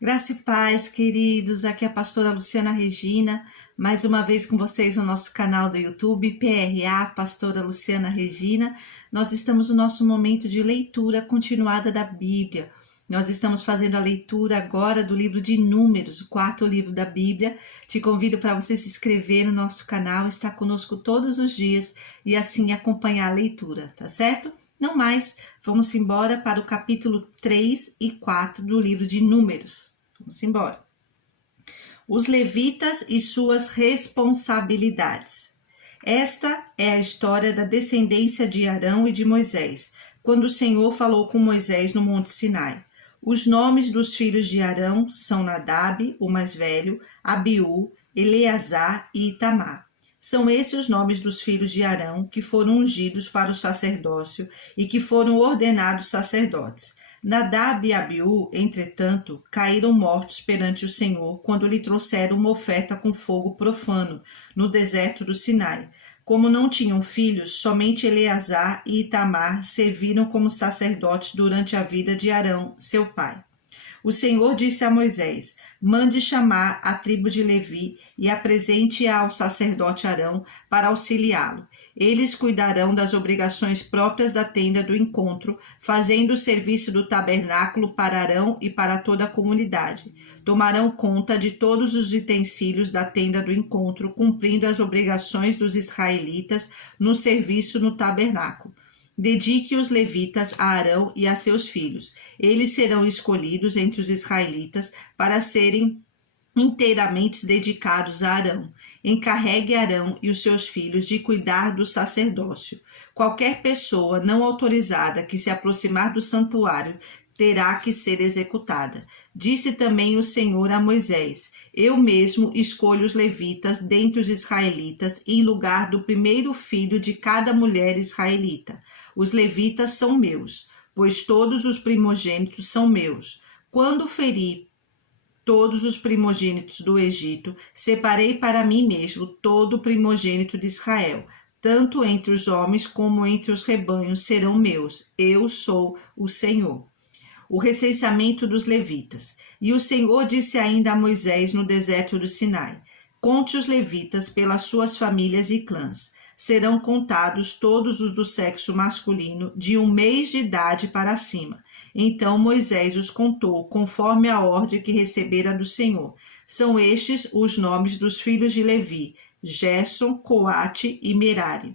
Graça e paz, queridos. Aqui é a pastora Luciana Regina, mais uma vez com vocês no nosso canal do YouTube, PRA, Pastora Luciana Regina. Nós estamos no nosso momento de leitura continuada da Bíblia. Nós estamos fazendo a leitura agora do livro de Números, o quarto livro da Bíblia. Te convido para você se inscrever no nosso canal, estar conosco todos os dias e assim acompanhar a leitura, tá certo? Não mais, vamos embora para o capítulo 3 e 4 do livro de Números. Vamos embora. Os levitas e suas responsabilidades. Esta é a história da descendência de Arão e de Moisés, quando o Senhor falou com Moisés no Monte Sinai. Os nomes dos filhos de Arão são Nadab, o mais velho, Abiú, Eleazar e Itamar. São esses os nomes dos filhos de Arão que foram ungidos para o sacerdócio e que foram ordenados sacerdotes. Nadab e Abiú, entretanto, caíram mortos perante o Senhor quando lhe trouxeram uma oferta com fogo profano no deserto do Sinai. Como não tinham filhos, somente Eleazar e Itamar serviram como sacerdotes durante a vida de Arão, seu pai. O Senhor disse a Moisés: mande chamar a tribo de Levi e apresente-a ao sacerdote Arão para auxiliá-lo. Eles cuidarão das obrigações próprias da tenda do encontro, fazendo o serviço do tabernáculo para Arão e para toda a comunidade. Tomarão conta de todos os utensílios da tenda do encontro, cumprindo as obrigações dos israelitas no serviço no tabernáculo. Dedique os levitas a Arão e a seus filhos. Eles serão escolhidos entre os israelitas para serem inteiramente dedicados a Arão. Encarregue Arão e os seus filhos de cuidar do sacerdócio. Qualquer pessoa não autorizada que se aproximar do santuário terá que ser executada. Disse também o Senhor a Moisés: eu mesmo escolho os levitas dentre os israelitas em lugar do primeiro filho de cada mulher israelita. Os levitas são meus, pois todos os primogênitos são meus. Quando feri todos os primogênitos do Egito, separei para mim mesmo todo o primogênito de Israel. Tanto entre os homens como entre os rebanhos serão meus. Eu sou o Senhor. O recenseamento dos levitas. E o Senhor disse ainda a Moisés no deserto do Sinai: conte os levitas pelas suas famílias e clãs. Serão contados todos os do sexo masculino de 1 mês de idade para cima. Então Moisés os contou, conforme a ordem que recebera do Senhor. São estes os nomes dos filhos de Levi: Gerson, Coate e Merari.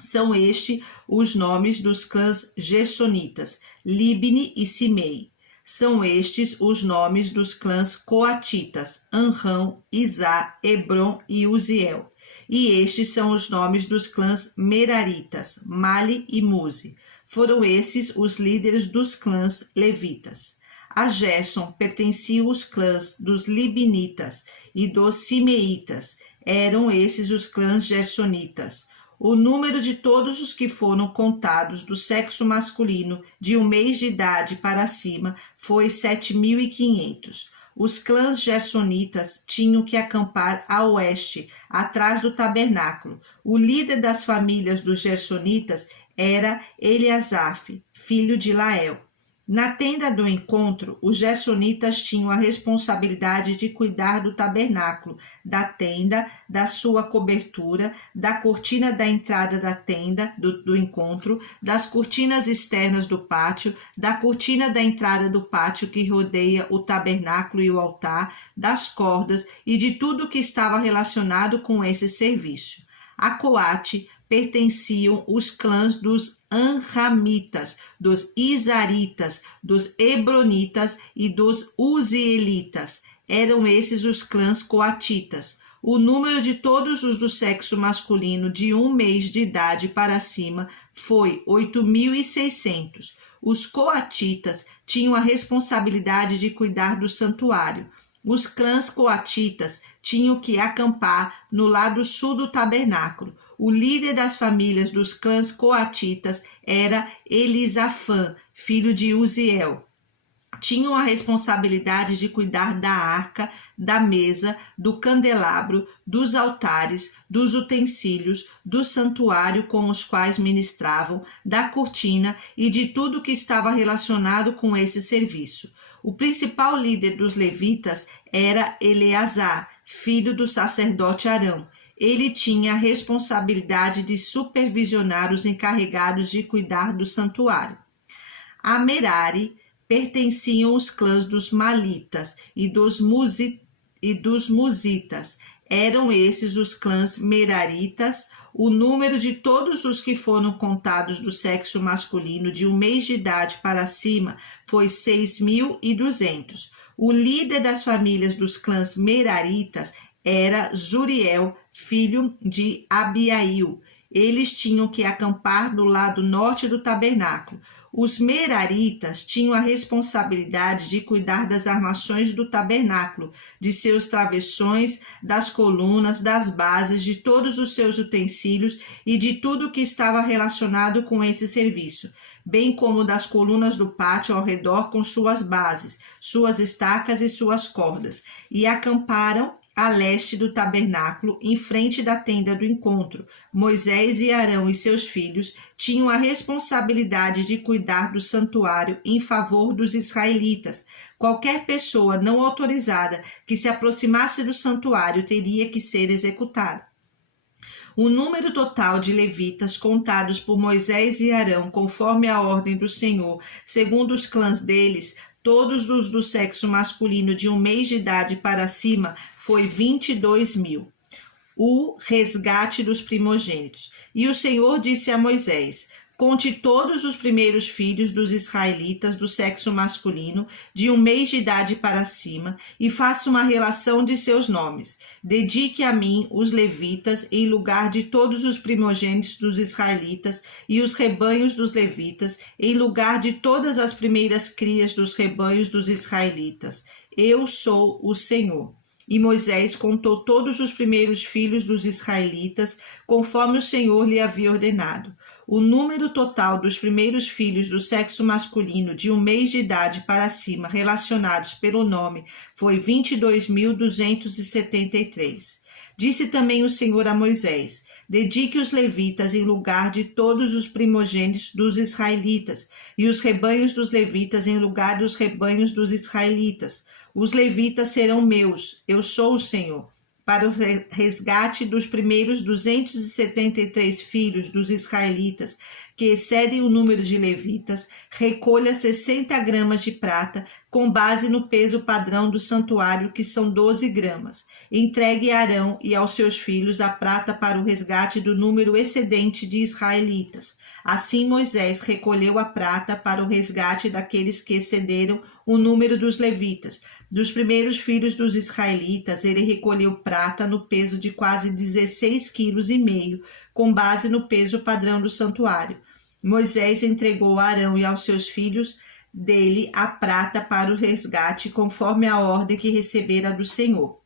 São estes os nomes dos clãs gersonitas: Libni e Simei. São estes os nomes dos clãs coatitas: Anrão, Izá, Hebron e Uziel. E estes são os nomes dos clãs meraritas: Mali e Muzi. Foram esses os líderes dos clãs levitas. A Gerson pertenciam os clãs dos libinitas e dos simeitas. Eram esses os clãs gersonitas. O número de todos os que foram contados do sexo masculino de 1 mês de idade para cima foi 7.500. Os clãs gersonitas tinham que acampar a oeste, atrás do tabernáculo. O líder das famílias dos gersonitas era Eliasaf, filho de Lael. Na tenda do encontro, os gersonitas tinham a responsabilidade de cuidar do tabernáculo, da tenda, da sua cobertura, da cortina da entrada da tenda do encontro, das cortinas externas do pátio, da cortina da entrada do pátio que rodeia o tabernáculo e o altar, das cordas e de tudo que estava relacionado com esse serviço. A Coate pertenciam os clãs dos Anramitas, dos Izaritas, dos Hebronitas e dos Uzielitas. Eram esses os clãs coatitas. O número de todos os do sexo masculino de 1 mês de idade para cima foi 8.600. Os coatitas tinham a responsabilidade de cuidar do santuário. Os clãs coatitas tinham que acampar no lado sul do tabernáculo. O líder das famílias dos clãs coatitas era Elisafã, filho de Uziel. Tinham a responsabilidade de cuidar da arca, da mesa, do candelabro, dos altares, dos utensílios, do santuário com os quais ministravam, da cortina e de tudo que estava relacionado com esse serviço. O principal líder dos levitas era Eleazar, filho do sacerdote Arão. Ele tinha a responsabilidade de supervisionar os encarregados de cuidar do santuário. A Merari pertenciam os clãs dos Malitas e dos Musitas. Eram esses os clãs Meraritas. O número de todos os que foram contados do sexo masculino de 1 mês de idade para cima foi 6.200. O líder das famílias dos clãs Meraritas era Zuriel, filho de Abiail. Eles tinham que acampar do lado norte do tabernáculo. Os Meraritas tinham a responsabilidade de cuidar das armações do tabernáculo, de seus travessões, das colunas, das bases, de todos os seus utensílios e de tudo que estava relacionado com esse serviço, bem como das colunas do pátio ao redor com suas bases, suas estacas e suas cordas, e acamparam a leste do tabernáculo, em frente da tenda do encontro. Moisés e Arão e seus filhos tinham a responsabilidade de cuidar do santuário em favor dos israelitas. Qualquer pessoa não autorizada que se aproximasse do santuário teria que ser executada. O número total de levitas contados por Moisés e Arão, conforme a ordem do Senhor, segundo os clãs deles, todos os do sexo masculino de 1 mês de idade para cima, foi 22.000. O resgate dos primogênitos. E o Senhor disse a Moisés: conte todos os primeiros filhos dos israelitas do sexo masculino, de 1 mês de idade para cima, e faça uma relação de seus nomes. Dedique a mim os levitas em lugar de todos os primogênitos dos israelitas, e os rebanhos dos levitas em lugar de todas as primeiras crias dos rebanhos dos israelitas. Eu sou o Senhor. E Moisés contou todos os primeiros filhos dos israelitas, conforme o Senhor lhe havia ordenado. O número total dos primeiros filhos do sexo masculino de 1 mês de idade para cima, relacionados pelo nome, foi 22.273. Disse também o Senhor a Moisés: dedique os levitas em lugar de todos os primogênitos dos israelitas, e os rebanhos dos levitas em lugar dos rebanhos dos israelitas. Os levitas serão meus, eu sou o Senhor. Para o resgate dos primeiros 273 filhos dos israelitas, que excedem o número de levitas, recolha 60 gramas de prata, com base no peso padrão do santuário, que são 12 gramas. Entregue a Arão e aos seus filhos a prata para o resgate do número excedente de israelitas. Assim Moisés recolheu a prata para o resgate daqueles que excederam o número dos levitas. Dos primeiros filhos dos israelitas, ele recolheu prata no peso de quase 16,5 kg, com base no peso padrão do santuário. Moisés entregou a Arão e aos seus filhos dele a prata para o resgate, conforme a ordem que recebera do Senhor.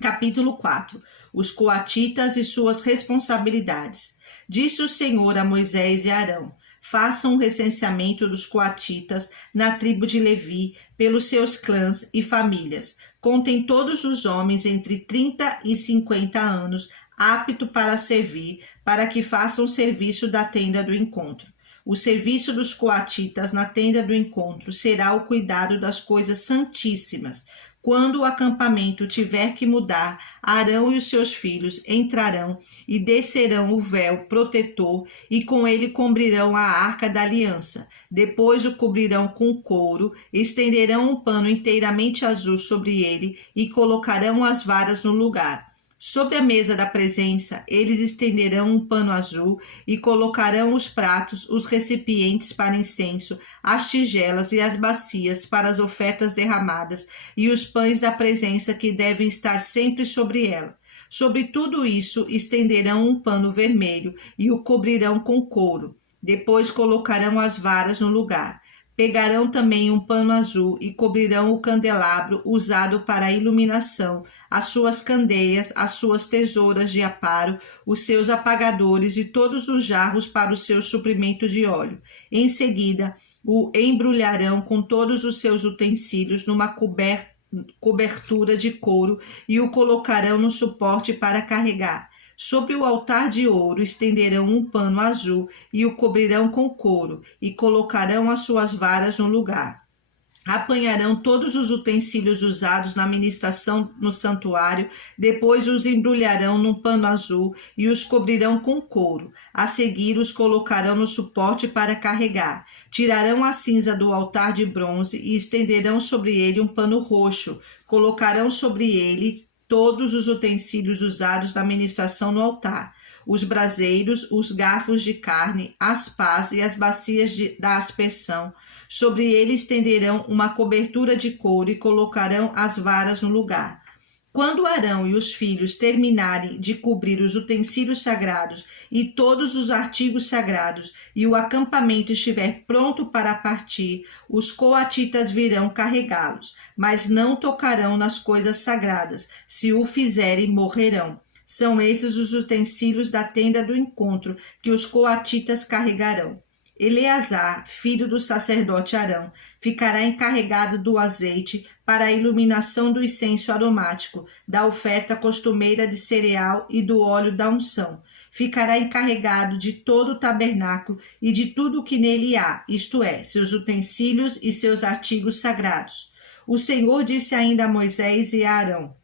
Capítulo 4. Os coatitas e suas responsabilidades. Disse o Senhor a Moisés e a Arão: façam um recenseamento dos coatitas na tribo de Levi, pelos seus clãs e famílias. Contem todos os homens entre 30 e 50 anos, aptos para servir, para que façam o serviço da tenda do encontro. O serviço dos coatitas na tenda do encontro será o cuidado das coisas santíssimas. Quando o acampamento tiver que mudar, Arão e os seus filhos entrarão e descerão o véu protetor e com ele cobrirão a arca da aliança. Depois o cobrirão com couro, estenderão um pano inteiramente azul sobre ele e colocarão as varas no lugar. Sobre a mesa da presença, eles estenderão um pano azul e colocarão os pratos, os recipientes para incenso, as tigelas e as bacias para as ofertas derramadas e os pães da presença que devem estar sempre sobre ela. Sobre tudo isso, estenderão um pano vermelho e o cobrirão com couro. Depois colocarão as varas no lugar. Pegarão também um pano azul e cobrirão o candelabro usado para a iluminação, as suas candeias, as suas tesouras de aparo, os seus apagadores e todos os jarros para o seu suprimento de óleo. Em seguida, o embrulharão com todos os seus utensílios numa cobertura de couro e o colocarão no suporte para carregar. Sobre o altar de ouro estenderão um pano azul e o cobrirão com couro e colocarão as suas varas no lugar. Apanharão todos os utensílios usados na ministração no santuário, depois os embrulharão num pano azul e os cobrirão com couro. A seguir os colocarão no suporte para carregar. Tirarão a cinza do altar de bronze e estenderão sobre ele um pano roxo. Colocarão sobre ele todos os utensílios usados na ministração no altar: os braseiros, os garfos de carne, as pás e as bacias da aspersão. Sobre ele estenderão uma cobertura de couro e colocarão as varas no lugar. Quando Arão e os filhos terminarem de cobrir os utensílios sagrados e todos os artigos sagrados, e o acampamento estiver pronto para partir, os coatitas virão carregá-los, mas não tocarão nas coisas sagradas. Se o fizerem, morrerão. São esses os utensílios da tenda do encontro que os coatitas carregarão. Eleazar, filho do sacerdote Arão, ficará encarregado do azeite para a iluminação do incenso aromático, da oferta costumeira de cereal e do óleo da unção. Ficará encarregado de todo o tabernáculo e de tudo o que nele há, isto é, seus utensílios e seus artigos sagrados. O Senhor disse ainda a Moisés e a Arão: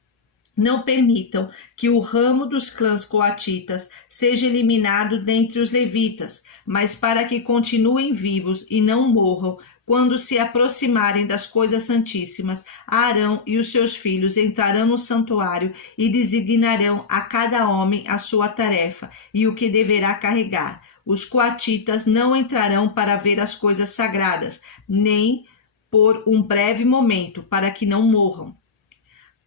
não permitam que o ramo dos clãs coatitas seja eliminado dentre os levitas, mas para que continuem vivos e não morram, quando se aproximarem das coisas santíssimas, Arão e os seus filhos entrarão no santuário e designarão a cada homem a sua tarefa e o que deverá carregar. Os coatitas não entrarão para ver as coisas sagradas, nem por um breve momento, para que não morram.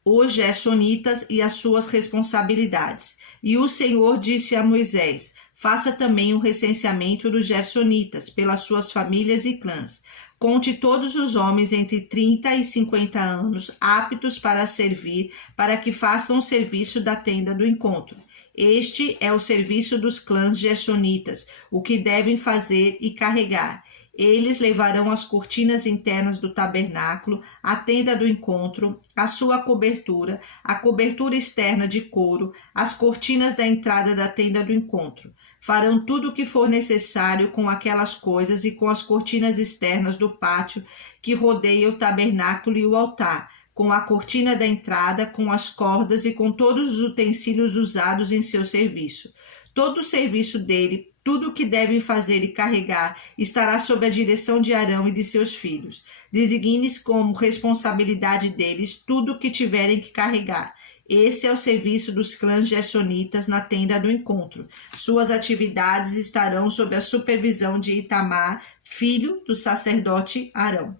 Os gersonitas e as suas responsabilidades. E o Senhor disse a Moisés: faça também o recenseamento dos gersonitas pelas suas famílias e clãs. Conte todos os homens entre 30 e 50 anos aptos para servir, para que façam o serviço da tenda do encontro. Este é o serviço dos clãs gersonitas, o que devem fazer e carregar. Eles levarão as cortinas internas do tabernáculo, a tenda do encontro, a sua cobertura, a cobertura externa de couro, as cortinas da entrada da tenda do encontro. Farão tudo o que for necessário com aquelas coisas e com as cortinas externas do pátio que rodeia o tabernáculo e o altar, com a cortina da entrada, com as cordas e com todos os utensílios usados em seu serviço. Todo o serviço dele, tudo o que devem fazer e carregar, estará sob a direção de Arão e de seus filhos. Designe como responsabilidade deles tudo o que tiverem que carregar. Esse é o serviço dos clãs gersonitas na tenda do encontro. Suas atividades estarão sob a supervisão de Itamar, filho do sacerdote Arão.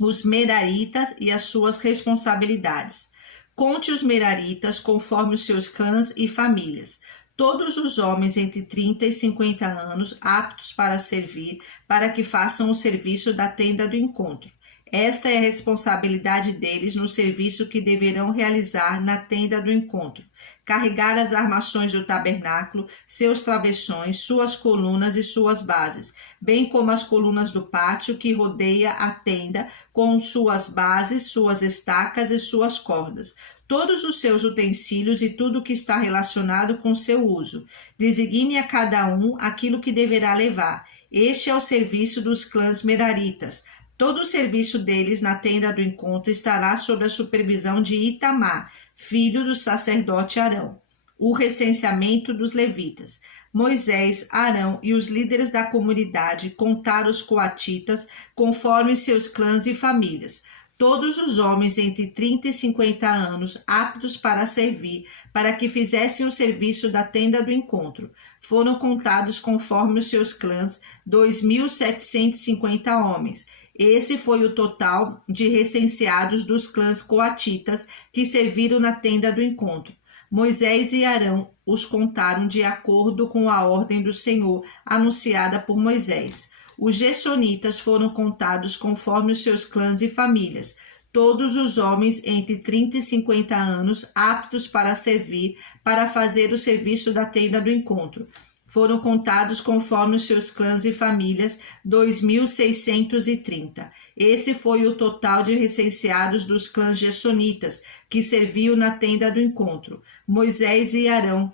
Os meraritas e as suas responsabilidades. Conte os meraritas conforme os seus clãs e famílias. Todos os homens entre 30 e 50 anos aptos para servir, para que façam o serviço da tenda do encontro. Esta é a responsabilidade deles no serviço que deverão realizar na tenda do encontro: carregar as armações do tabernáculo, seus travessões, suas colunas e suas bases, bem como as colunas do pátio que rodeia a tenda, com suas bases, suas estacas e suas cordas, todos os seus utensílios e tudo que está relacionado com seu uso. Designe a cada um aquilo que deverá levar. Este é o serviço dos clãs meraritas. Todo o serviço deles na tenda do encontro estará sob a supervisão de Itamar, filho do sacerdote Arão. O recenseamento dos levitas. Moisés, Arão e os líderes da comunidade contaram os coatitas conforme seus clãs e famílias. Todos os homens entre 30 e 50 anos aptos para servir, para que fizessem o serviço da tenda do encontro, foram contados conforme os seus clãs, 2.750 homens. Esse foi o total de recenseados dos clãs coatitas que serviram na tenda do encontro. Moisés e Arão os contaram de acordo com a ordem do Senhor anunciada por Moisés. Os gersonitas foram contados conforme os seus clãs e famílias. Todos os homens entre 30 e 50 anos aptos para servir, para fazer o serviço da tenda do encontro, foram contados conforme os seus clãs e famílias, 2.630. Esse foi o total de recenseados dos clãs gersonitas, que serviam na tenda do encontro. Moisés e Arão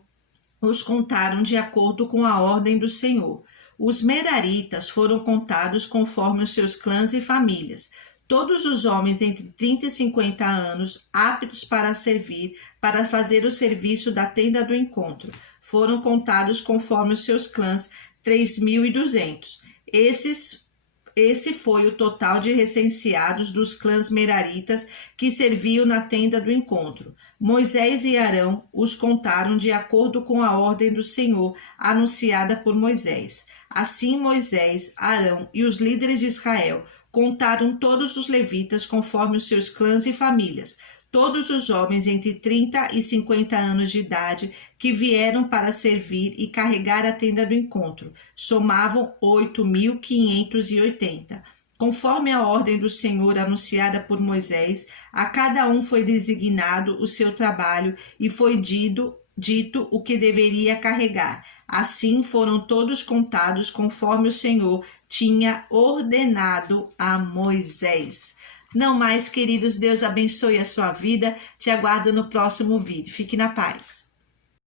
os contaram de acordo com a ordem do Senhor. Os meraritas foram contados conforme os seus clãs e famílias. todos os homens entre 30 e 50 anos, aptos para servir, para fazer o serviço da tenda do encontro. Foram contados conforme os seus clãs, 3.200. Esse foi o total de recenseados dos clãs meraritas que serviam na tenda do encontro. Moisés e Arão os contaram de acordo com a ordem do Senhor anunciada por Moisés. Assim Moisés, Arão e os líderes de Israel contaram todos os levitas conforme os seus clãs e famílias, todos os homens entre 30 e 50 anos de idade que vieram para servir e carregar a tenda do encontro, somavam 8.580. Conforme a ordem do Senhor anunciada por Moisés, a cada um foi designado o seu trabalho e foi dito o que deveria carregar. Assim foram todos contados conforme o Senhor tinha ordenado a Moisés. Não mais, queridos, Deus abençoe a sua vida. Te aguardo no próximo vídeo. Fique na paz.